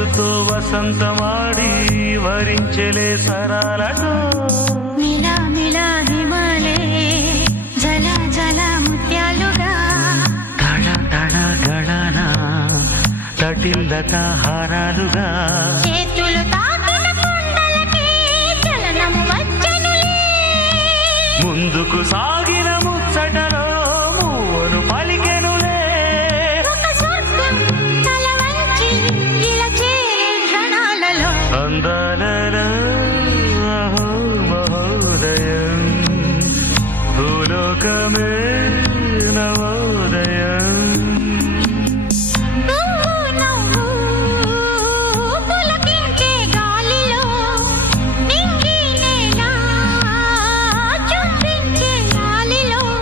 వయసుతో వసంతమాడి వరించెలే సరాలతో మిలా మిలా హిమాలే జల జల ముత్యాలుగా తళ తళ గళన తటిల్లత హారాలుగా చేతులు తాకిన కొండలకి చలనము వచ్చనులే ముందుకు సాగిన ముచ్చటలో మూవను పలికెనులే ఒక స్వర్గం తల వంచి ఇలా చేరే క్షణాలలో అందాలలో అహో మహోదయం భూలోకమే